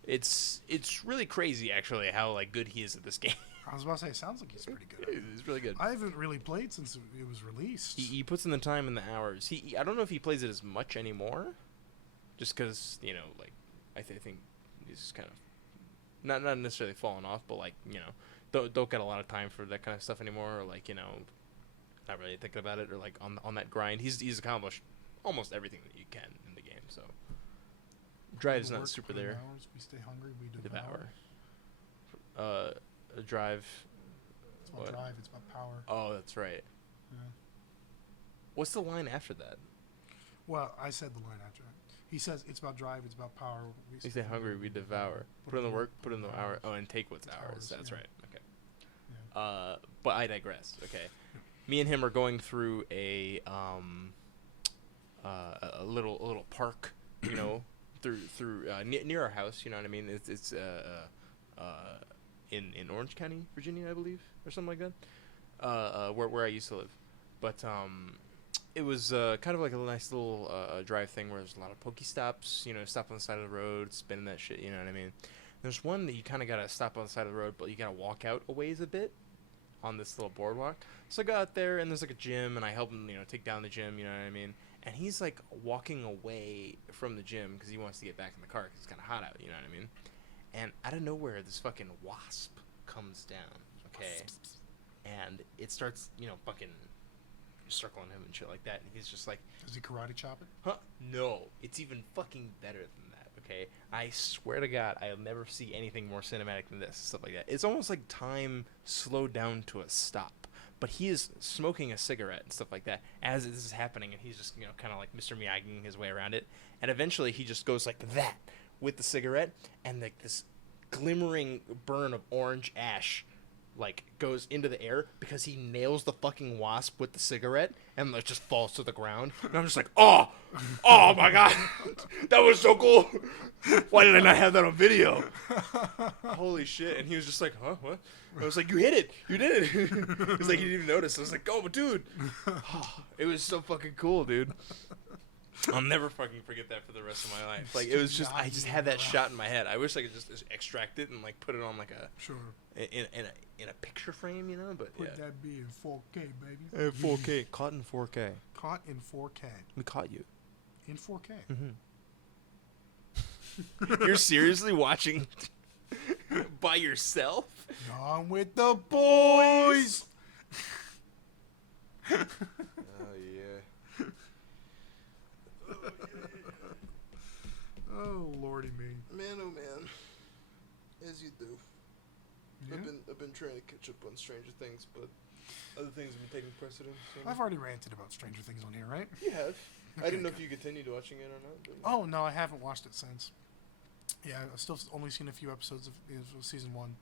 it's really crazy actually how like good he is at this game. I was about to say, it sounds like he's pretty good. He's really good. I haven't really played since it was released. He puts in the time and the hours. I don't know if he plays it as much anymore, just because you know, like I think he's kind of not necessarily falling off, but like you know. Don't get a lot of time for that kind of stuff anymore, or like you know, not really thinking about it, or like on that grind. He's accomplished almost everything that you can in the game. So drive's not super there. Hours, we stay hungry. We devour. Drive. It's about drive. It's about power. Oh, that's right. Yeah. What's the line after that? Well, I said the line after that. He says it's about drive. It's about power. We stay hungry. We devour. Put in the work. Put in the hour. Oh, and take what's ours. That's right. Okay. Yeah. But I digress. Okay. Me and him are going through a little park, you know, through near our house. You know what I mean? It's in Orange County, Virginia, I believe, or something like that. Where I used to live, but it was kind of like a nice little drive thing where there's a lot of Pokestops. Stop on the side of the road, spinning that shit. You know what I mean? There's one that you kind of gotta stop on the side of the road, but you gotta walk out a ways a bit on this little boardwalk. So I go out there, and there's like a gym, and I help him, take down the gym. You know what I mean? And he's like walking away from the gym because he wants to get back in the car because it's kind of hot out. You know what I mean? And out of nowhere, this fucking wasp comes down. Okay, and it starts, fucking circling him and shit like that. And he's just like, "Does he karate chop it?" Huh? No, it's even fucking better than that. Okay, I swear to God, I'll never see anything more cinematic than this. Stuff like that. It's almost like time slowed down to a stop. But he is smoking a cigarette and stuff like that as this is happening, and he's just, kind of like Mr. Miyagiing his way around it. And eventually he just goes like that with the cigarette, and like this glimmering burn of orange ash like goes into the air because he nails the fucking wasp with the cigarette and like just falls to the ground. And I'm just like, oh my God, that was so cool. Why did I not have that on video? Holy shit. And he was just like, huh, what? I was like, you hit it, you did it. It was like he didn't even notice. I was like, oh, but dude, it was so fucking cool, dude. I'll never fucking forget that for the rest of my life. Like, it was just, I just had that shot in my head. I wish I could just extract it and like put it on like a in a picture frame, But Put that be in 4K, baby. 4K, caught in 4K. Caught in 4K. We caught you in 4K. Mm-hmm. You're seriously watching by yourself? On with the boys. Oh yeah. Oh lordy me. Man, oh man. As you do. Yeah? I've been trying to catch up on Stranger Things, but other things have been taking precedence. I've already ranted about Stranger Things on here, right? You have. Okay, I didn't know if you continued watching it or not. But Oh no, I haven't watched it since. Yeah, I've still only seen a few episodes of season 1.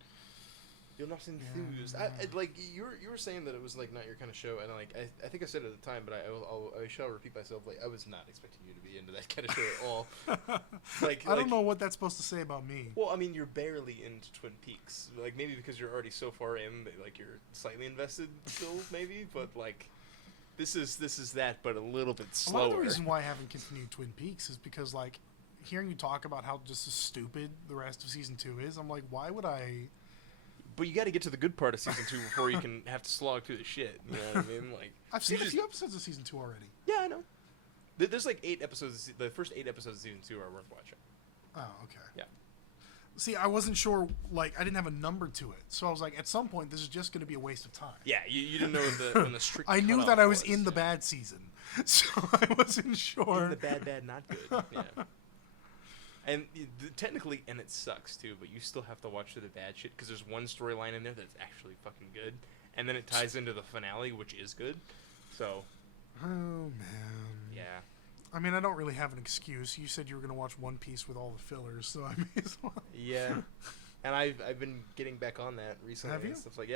You're not enthused. Yeah. Like you were saying that it was like not your kind of show, and like I think I said it at the time, but I shall repeat myself. Like I was not expecting you to be into that kind of show at all. I don't know what that's supposed to say about me. Well, I mean, you're barely into Twin Peaks. Like maybe because you're already so far in, that, like you're slightly invested still, maybe. But like this is that, but a little bit slower. A lot of the reason why I haven't continued Twin Peaks is because like hearing you talk about how just stupid the rest of season 2 is, I'm like, why would I? But you got to get to the good part of season 2 before you can have to slog through the shit. You know what I mean? Like I've seen a few episodes of season 2 already. Yeah, I know. There's like 8 episodes. The first 8 episodes of season 2 are worth watching. Oh, okay. Yeah. See, I wasn't sure. Like, I didn't have a number to it, so I was like, at some point, this is just going to be a waste of time. Yeah, you didn't know when the strict. I knew that I was in the bad season, so I wasn't sure. In the bad, not good. Yeah. And technically, and it sucks too, but you still have to watch through the bad shit because there's one storyline in there that's actually fucking good, and then it ties into the finale, which is good. So. Oh man. Yeah. I mean, I don't really have an excuse. You said you were gonna watch One Piece with all the fillers, so I may as well. Yeah. And I've been getting back on that recently. Have you? And stuff like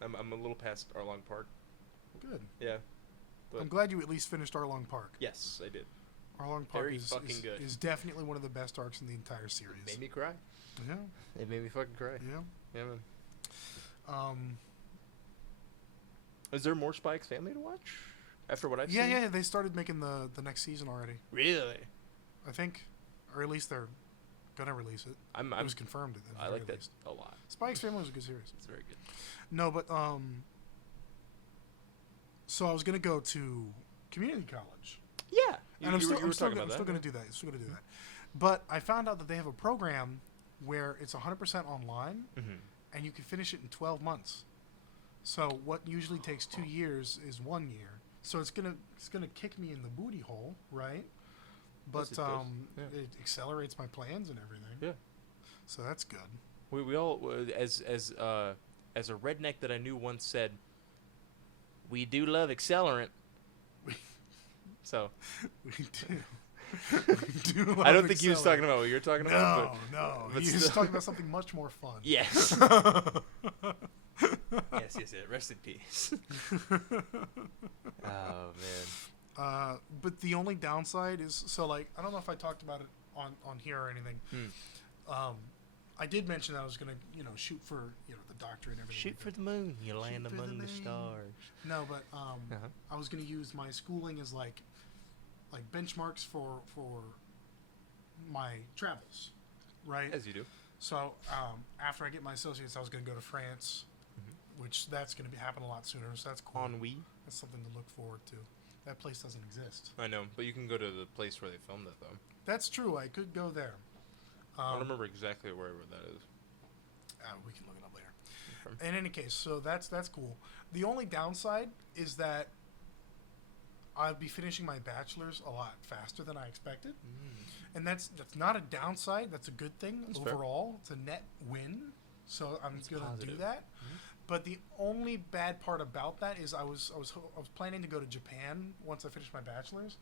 I'm a little past Arlong Park. Good. Yeah. But I'm glad you at least finished Arlong Park. Yes, I did. Arlong Park Very fucking good. is definitely one of the best arcs in the entire series. Made me cry. Yeah. It made me fucking cry. Yeah. Yeah, man. Is there more Spy X Family to watch? After what I've seen? Yeah, they started making the next season already. Really? I think, or at least they're gonna release it. It was confirmed. I like that a lot. Spy X Family was a good series. It's very good. No, but so I was gonna go to community college. Yeah, and I'm still gonna do that. But I found out that they have a program where it's 100% online, and you can finish it in 12 months. So what usually takes 2 years is 1 year. So it's gonna kick me in the booty hole, right? But it accelerates my plans and everything. Yeah. So that's good. We all as a redneck that I knew once said, we do love accelerant. So. We do love I don't think he was talking about what you're talking about. No. He was talking about something much more fun. Yes. yes. Rest in peace. Oh man. But the only downside is, so like, I don't know if I talked about it on here or anything. I did mention that I was gonna, shoot for, the doctor and everything. Shoot for the moon, you land among the stars. No, but I was gonna use my schooling as like benchmarks for my travels, right? As you do. So after I get my associates, I was gonna go to France, which that's gonna happen a lot sooner. So that's cool. Ennui. That's something to look forward to. That place doesn't exist. I know, but you can go to the place where they filmed it, though. That's true. I could go there. I don't remember exactly where that is. We can look it up later. Okay. In any case, so that's cool. The only downside is that I'll be finishing my bachelor's a lot faster than I expected, and that's not a downside. That's a good thing overall. It's a net win, so I'm gonna do that. But the only bad part about that is I was planning to go to Japan once I finished my bachelor's,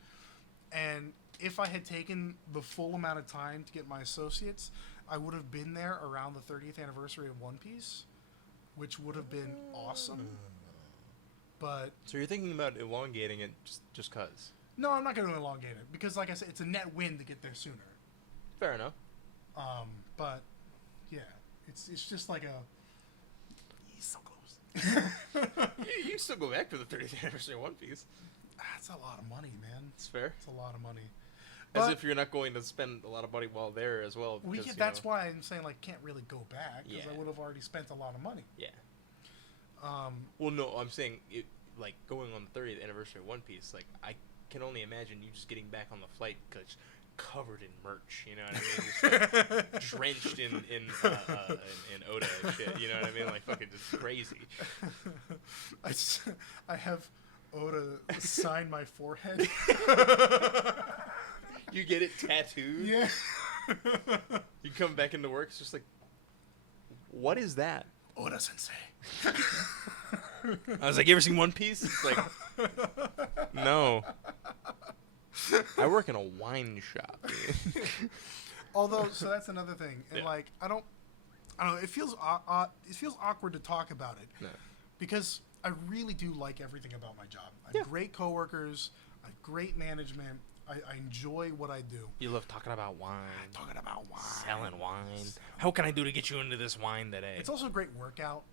and if I had taken the full amount of time to get my associates, I would have been there around the 30th anniversary of One Piece, which would have been awesome. But so you're thinking about elongating it just cause? No, I'm not going to elongate it because, like I said, it's a net win to get there sooner. Fair enough. But yeah, it's just like a. He's so close. you still go back to the 30th anniversary of One Piece. That's a lot of money, man. It's fair. It's a lot of money. As if you're not going to spend a lot of money while there as well. Because, that's why I'm saying can't really go back because I would have already spent a lot of money. Yeah. Well, no, I'm saying going on the 30th anniversary of One Piece. I can only imagine you just getting back on the flight because covered in merch. You know what I mean? Just drenched in Oda and shit. You know what I mean? Fucking just crazy. I have Oda sign my forehead. You get it tattooed? Yeah. You come back into work, it's just what is that? Oda Sensei. I was like, you ever seen One Piece? It's no. I work in a wine shop. Although, so that's another thing. And Yeah. I don't know, it feels awkward to talk about it. No. Because I really do like everything about my job. I have great coworkers, I have great management. I enjoy what I do. You love talking about wine. Selling wine. How can I do to get you into this wine today? It's also a great workout,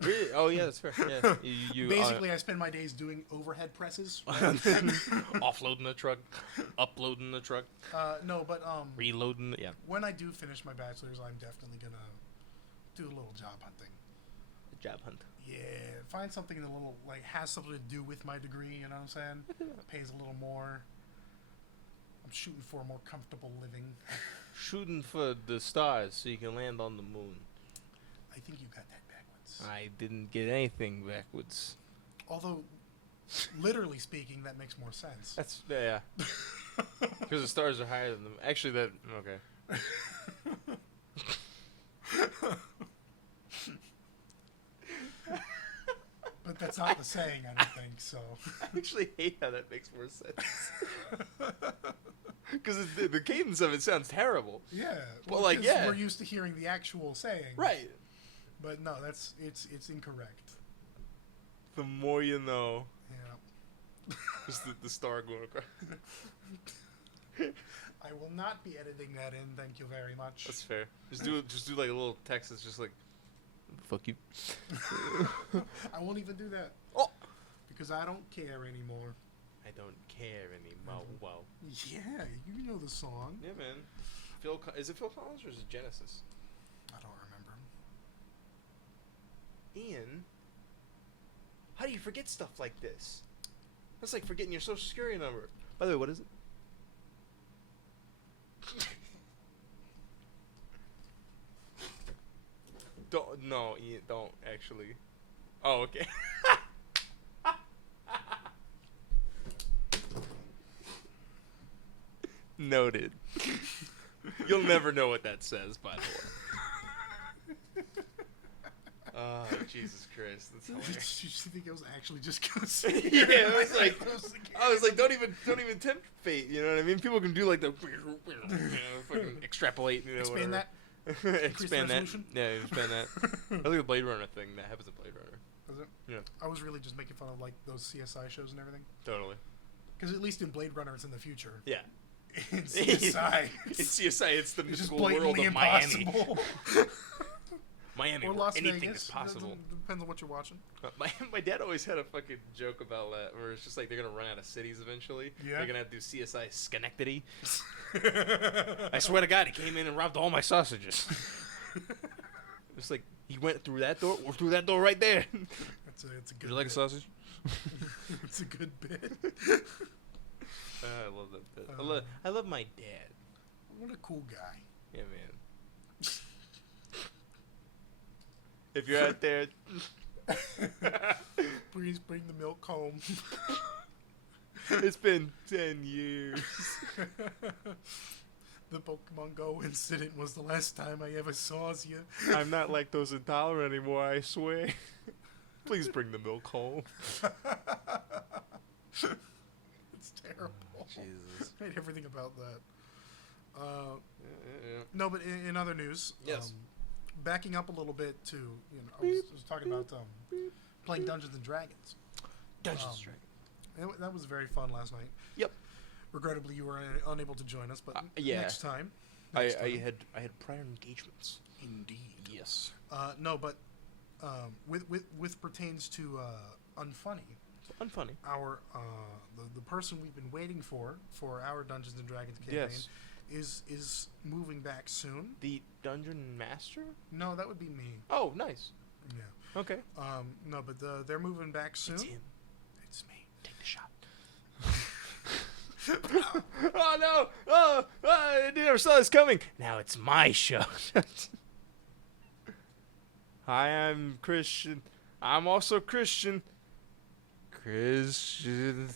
Really? Oh, yeah, that's fair. Yeah. You Basically, I spend my days doing overhead presses. Offloading the truck, uploading the truck. No, but reloading it, yeah. When I do finish my bachelor's, I'm definitely going to do a little job hunting. Job hunt. Yeah, find something that has something to do with my degree, you know what I'm saying? Pays a little more. I'm shooting for a more comfortable living. Shooting for the stars so you can land on the moon. I think you got that backwards. I didn't get anything backwards. Although, literally speaking, that makes more sense. That's, yeah. Because the stars are higher than them. Actually, that, okay. But that's not the saying, I don't think, so. I actually hate how that makes more sense. Because the cadence of it sounds terrible. Yeah. Well, we're used to hearing the actual saying. Right. But no, it's incorrect. The more you know. Yeah. Just the star going across. I will not be editing that in, thank you very much. That's fair. Just do a little text that's just fuck you. I won't even do that. Oh! Because I don't care anymore. I don't care anymore. Wow. Yeah, you know the song. Yeah, man. Is it Phil Collins or is it Genesis? I don't remember. Ian, how do you forget stuff like this? That's like forgetting your social security number. By the way, what is it? Ian, don't actually. Oh, okay. Noted. You'll never know what that says, by the way. Oh, Jesus Christ, that's hilarious. Did you think I was actually just gonna say? Yeah, I was like, don't even tempt fate. You know what I mean? People can do the fucking extrapolate. Expand whatever. that. Expand that. Resolution? Yeah, expand that. I think the Blade Runner thing that happens in Blade Runner. Was it? Yeah. I was really just making fun of those CSI shows and everything. Totally. Because at least in Blade Runner, it's in the future. Yeah. In CSI. In CSI, it's the It's just mystical world blatantly of Miami. impossible. Miami, Or where Las anything Vegas. is possible. Depends on what you're watching. My dad always had a fucking joke about that, where it's just like they're gonna run out of cities eventually. Yeah. They're gonna have to do CSI Schenectady. I swear to God, he came in and robbed all my sausages. It's like he went through that door, or through that door right there. It's a Would good. you like a bit. sausage? It's a good bit. I love that bit. I love my dad. What a cool guy. Yeah, man. If you're out there, Please bring the milk home. it's been 10 years. The Pokemon Go incident was the last time I ever saw you. I'm not lactose intolerant anymore, I swear. Please bring the milk home. It's terrible. Jesus. I hate everything about that. Yeah. No, but in other news, Yes. backing up a little bit to, I was talking about playing Dungeons and Dragons. Dungeons Dragons. That was very fun last night. Yep. Regrettably, you were unable to join us, but yeah. next time. I Next time. had prior engagements. Indeed. Yes. No, but with pertains to UnFunKnee, Unfunny. our the person we've been waiting for our Dungeons and Dragons campaign Yes. is moving back soon. The Dungeon Master? No, that would be me. Oh, nice. Yeah. Okay. No, but they're moving back soon. It's him. It's me. Take the shot. Oh no! Oh, I never saw this coming. Now it's my show. Hi, I'm Christian. I'm also Christian. Christian.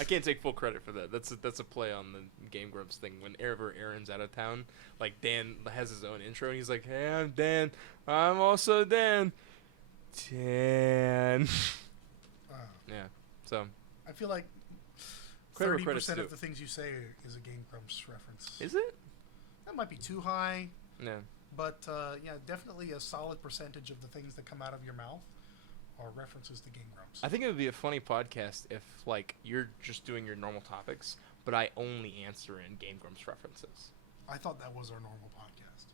I can't take full credit for that. That's a play on the Game Grumps thing. Whenever Aaron's out of town, like Dan has his own intro, and he's like, "Hey, I'm Dan. I'm also Dan. Dan." Yeah. So. I feel like Credit's 30% due. of the things you say is a Game Grumps reference. Is it? That might be too high, No. but yeah, definitely a solid percentage of the things that come out of your mouth are references to Game Grumps. I think it would be a funny podcast if, like, you're just doing your normal topics, but I only answer in Game Grumps references. I thought that was our normal podcast.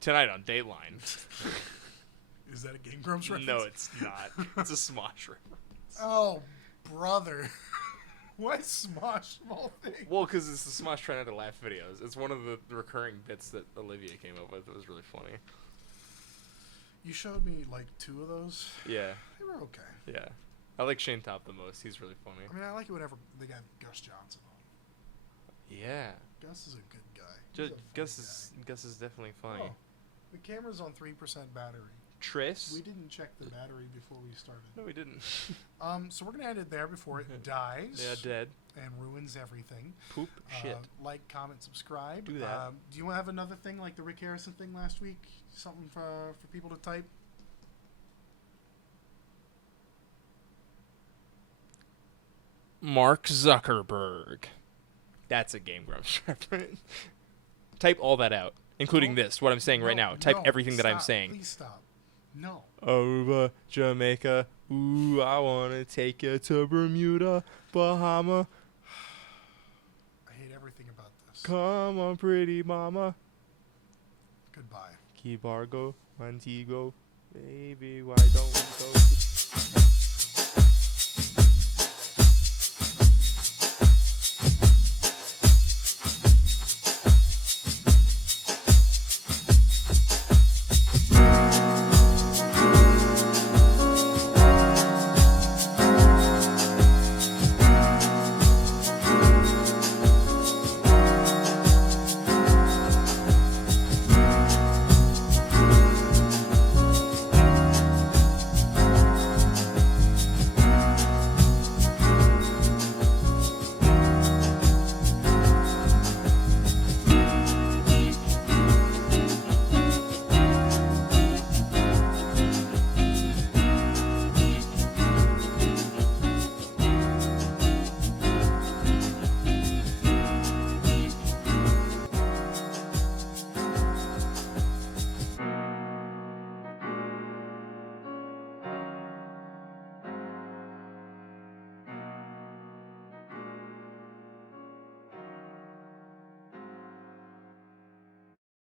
Tonight on Dateline. Is that a Game Grumps reference? No, it's not. It's a Smosh reference. Oh, brother. What Smosh small thing? Well, because it's the Smosh Try Not to Laugh videos. It's one of the recurring bits that Olivia came up with. It was really funny. You showed me like 2 of those. Yeah. They were okay. Yeah. I like Shane Top the most. He's really funny. I mean, I like it whenever they got Gus Johnson on. Yeah. Gus is a good guy. He's a funny Gus is definitely funny. Oh, the camera's on 3% battery. Triss? We didn't check the battery before we started. No, we didn't. So we're gonna end it there before it dies. Yeah, dead. And ruins everything. Poop shit. Like, comment, subscribe. Do that. Do you want to have another thing like the Rick Harrison thing last week? Something for people to type? Mark Zuckerberg. That's a Game Grumps reference. Type all that out, including No. this, what I'm saying right No, now. Type no, everything that I'm stop. saying. Please stop. No. Aruba, Jamaica, ooh, I wanna take you to Bermuda, Bahama. I hate everything about this. Come on, pretty mama. Goodbye. Key Bargo, Montego, baby, why don't we go to